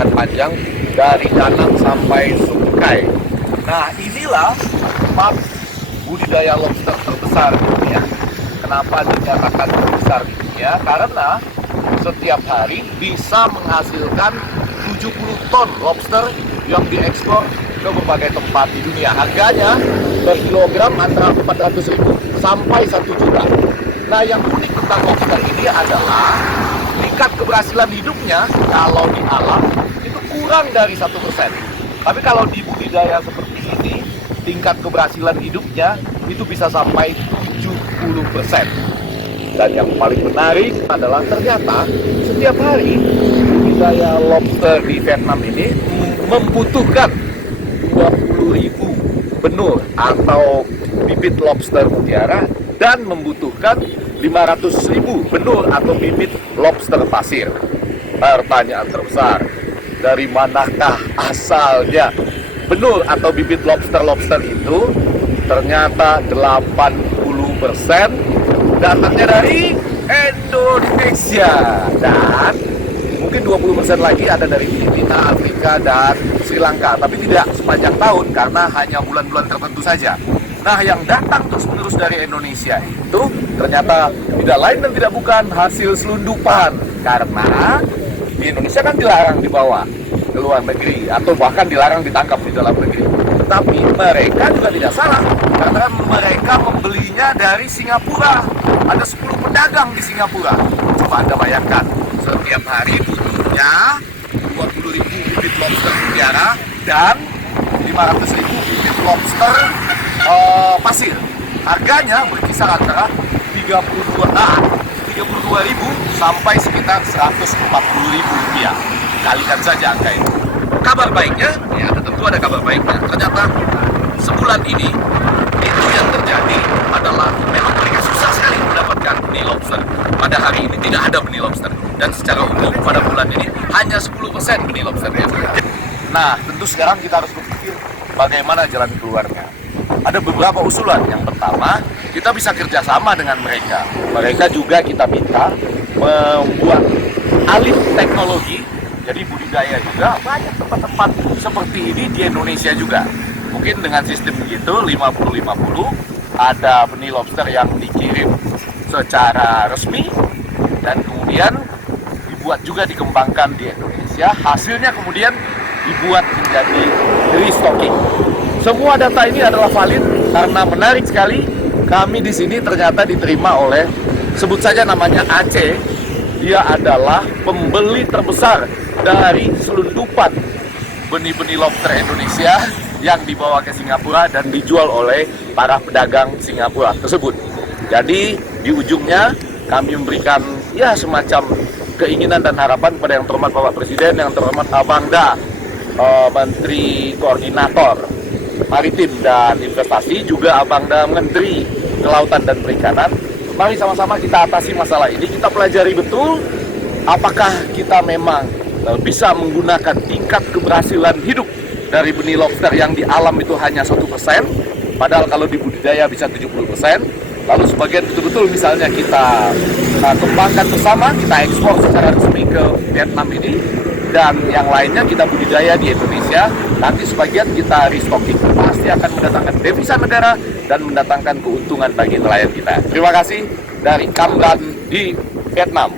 sangat panjang dari Danang sampai Sungai. Nah, inilah tempat budidaya lobster terbesar di dunia. Kenapa dinyatakan terbesar di dunia? Karena setiap hari bisa menghasilkan 70 ton lobster yang diekspor ke berbagai tempat di dunia. Harganya per kilogram antara 400.000 sampai 1 juta. Nah, yang unik tentang lobster ini adalah tingkat keberhasilan hidupnya kalau di alam itu kurang dari 1%. Tapi kalau di budidaya seperti ini, tingkat keberhasilan hidupnya itu bisa sampai 70%. Dan yang paling menarik adalah ternyata setiap hari budidaya lobster di Vietnam ini membutuhkan 20.000 benur atau bibit lobster mutiara dan membutuhkan 500.000 benur atau bibit lobster pasir. Pertanyaan terbesar, dari manakah asalnya benur atau bibit lobster itu? Ternyata 80% datangnya dari Indonesia, dan mungkin 20% lagi ada dari Filipina, Afrika, dan Sri Lanka, tapi tidak sepanjang tahun karena hanya bulan-bulan tertentu saja. Nah, yang datang terus-menerus dari Indonesia itu ternyata tidak lain dan tidak bukan hasil selundupan, karena di Indonesia kan dilarang dibawa ke luar negeri atau bahkan dilarang ditangkap di dalam negeri. Tapi mereka juga tidak salah, karena mereka membelinya dari Singapura. Ada 10 pedagang di Singapura. Coba Anda bayangkan, setiap hari butuhnya 20.000 bibit lobster mutiara dan 500.000 bibit lobster pasir. Harganya berkisar antara 32.000 sampai sekitar 140.000 rupiah. Kalikan saja angka ini. Kabar baiknya, ya tentu ada kabar baiknya. Ternyata sebulan ini itu yang terjadi adalah memang mereka susah sekali mendapatkan benih lobster. Pada hari ini tidak ada benih lobster, dan secara umum pada bulan ini hanya 10% benih lobsternya. Nah, tentu sekarang kita harus berpikir bagaimana jalan keluarnya. Ada beberapa usulan. Yang pertama, kita bisa kerjasama dengan mereka. Mereka juga kita minta membuat alih teknologi. Jadi budidaya juga banyak tempat-tempat seperti ini di Indonesia juga. Mungkin dengan sistem begitu 50-50, ada benih lobster yang dikirim secara resmi dan kemudian dibuat juga dikembangkan di Indonesia. Hasilnya kemudian dibuat menjadi restocking. Semua data ini adalah valid karena menarik sekali. Kami di sini ternyata diterima oleh, sebut saja namanya Aceh. Dia adalah pembeli terbesar dari selundupan benih-benih lobster Indonesia yang dibawa ke Singapura dan dijual oleh para pedagang Singapura tersebut. Jadi di ujungnya kami memberikan ya semacam keinginan dan harapan kepada yang terhormat Bapak Presiden, yang terhormat Abangda, Menteri Koordinator Maritim dan Investasi, juga Abangda Menteri Kelautan dan Perikanan. Mari sama-sama kita atasi masalah ini, kita pelajari betul apakah kita memang bisa menggunakan tingkat keberhasilan hidup dari benih lobster yang di alam itu hanya 1%, padahal kalau di budidaya bisa 70%. Lalu sebagian betul-betul misalnya kita kembangkan bersama, kita ekspor secara resmi ke Vietnam ini, dan yang lainnya kita budidaya di Indonesia. Nanti sebagian kita restocking, pasti akan mendatangkan devisa negara dan mendatangkan keuntungan bagi nelayan kita. Terima kasih dari Cam Ranh di Vietnam.